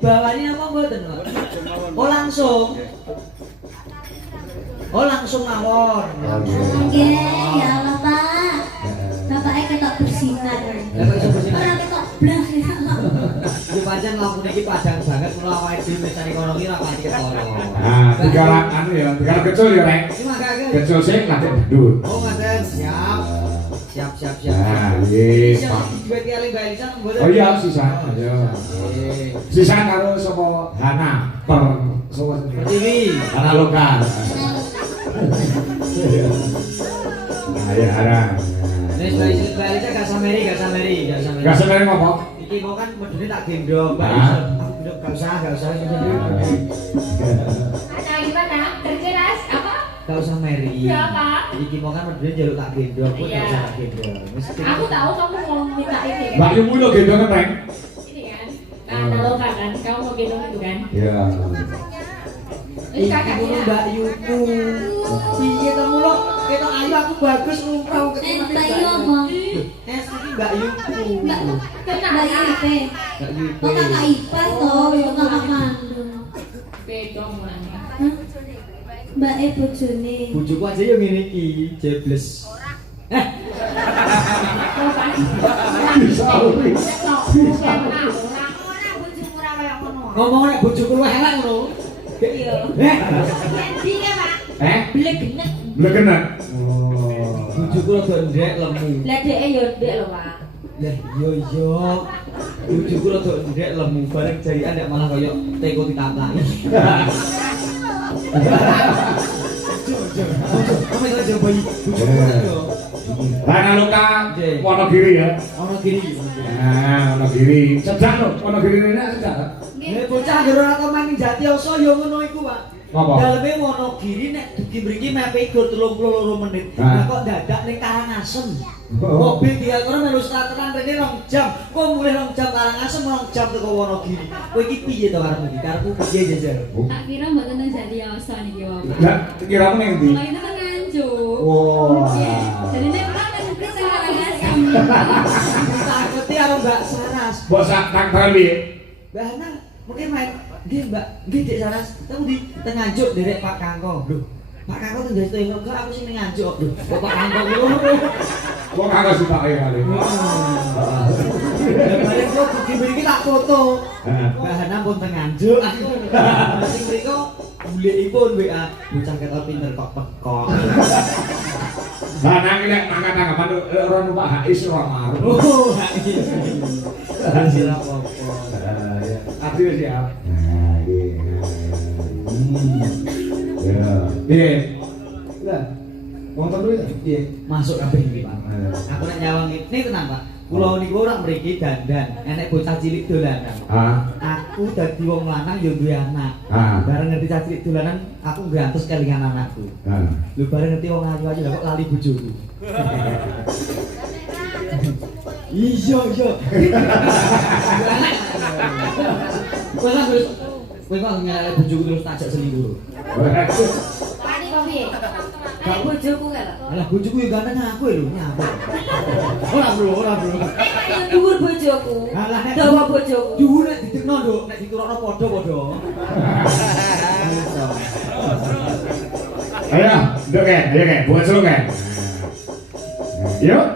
Bawani apa mboten, Pak? Oh langsung. Oh langsung mawon. Nggih, ya Allah, Pak. Bapake ketok bersinar. Lah kok iso bersinar? Ora ketok blas ya. Yo pancen lampu niki padang banget kula awake dhewe wis cari kono ki ora pati ketara. Nah, tiga anu ya, tiga kecil ya, Rek. Iki mangkake. Kecil sih latih bedut. Oh, ngaten. Siap. Siap. Nah, yes, Pak. Duit kali Mbak Elisa mboten. Oh iya, sisa. Ayo. Sisa karo sapa Hana per sapa Pertiwi. Hana lokal. Nah, ya Hana. Wis Mbak Elisa gak sameri. Gak seneng apa? Iki mau kan medune tak gendong, Mbak Ah. Elisa. Aku gendong gak usah sendiri. Ana gimana? Terjelas apa? Gak usah meri. Ya, Pak. Iki mau kan medune jaluk tak gendong, aku Iya. gak usah tak gendong. Wis Aku tahu kamu mau minta ini kan. Mbak Yumu lo gendongan, Rek. Ini kan. Nah, loka kan. Kamu mau gendong itu kan? Iya. Ini Iki kakaknya. kudu Mbak Yuku. Piye kamu lo? Ketok ayu aku bagus ngumprau ketemu Mbak Yu apa? iki Mbak Yuku. Mbak Ipe. Mbak Yuku. Oh, kakak Ipa toh, yo kakak Mandung. Beda mulanya. Hah? Mbak E bojone. Bojoku aja yo ngene iki, jebles. Ngomong nek bojoku luwih elek ngono. Iya. Endi ya, Pak? Blegenek. Blegenan. Oh. Bojoku rada ndek lemu. Lah dheke yo ndek lho, Pak. Lah yo. Bojoku rada ndek lemu bareng jarian nek malah koyo teko ditamplangi. Kamu itu aja bayi bojoku yo. Hana lokal Nggih. Wonogiri ya. Ono kiri. Nah, Wonogiri. Sedak lho, Wonogiri ini sedak. Nek bocah ngger ora tau mani Jatiyoso yo ngono iku, Pak. Apa? Daleme Wonogiri nek dugi mriki mepe gur 32 menit. Lah kok dadak ning Karangasem. Mobil dia kono melu strateran rene 2 jam. Kok mulih 2 jam Karangasem 2 jam teko Wonogiri. Kowe iki piye to karepmu iki? Karepmu piye jajar? Tak kira mboten teng Jatiyoso niki Bapak. Lah, kiramu ning ndi? Kalau itu kan Nganjuk. Wah. Jadi nek pulang kan bisa Karangasem. Takuti karo Mbak Saras. Mbok sak tak tali. Mbak Hana mungkin main nggih Mbak, nggih Dek Saras. Kamu di Nganjuk derek Pak Kangko. Lho, Pak Kangko teng Desa enggak aku sing Nganjuk. Lho, kok Pak Kangko ngono. Kok kagak suka ya kali. Bareng kok dugi mriki tak foto. Mbak Hana pun teng Nganjuk. Sing mriko bulikipun WA bocah ketok pinter kok pekok. Lah nang nek tangga-tanggapan ora numpak HIS ora marah. Oh, sira apa-apa. Ya. Abdi wis siap. Nah, iki. Ya. Lah. Wonten duit Piye? Masuk kabeh iki, Pak. Aku nek nyawang ini tenang, Pak. Kula niku ora mriki dandan, enek bocah cilik dolanan. Aku dadi wong lanang yo duwe anak. Bareng ngerti cah cilik dolanan, aku ngrantes kelingan anakku. Lho bareng ngerti wong ayu-ayu lah kok lali bojoku. Iya. Anak. Kowe kok nyelek bojoku terus tajak selingkuh. Pani kok piye? Gak bojoku kan. Alah bojoku yo ganteng aku lho nyapa. Ora bro. Yang dhuwur bojoku. Alah nek Dawa bojoku. dhuwur nek ditekno nduk, nek diturokno padha-padha. Ayo, nduk kan, bojo kan. Yuk.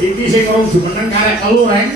Iki sing urung jumeneng karek telu, Reng.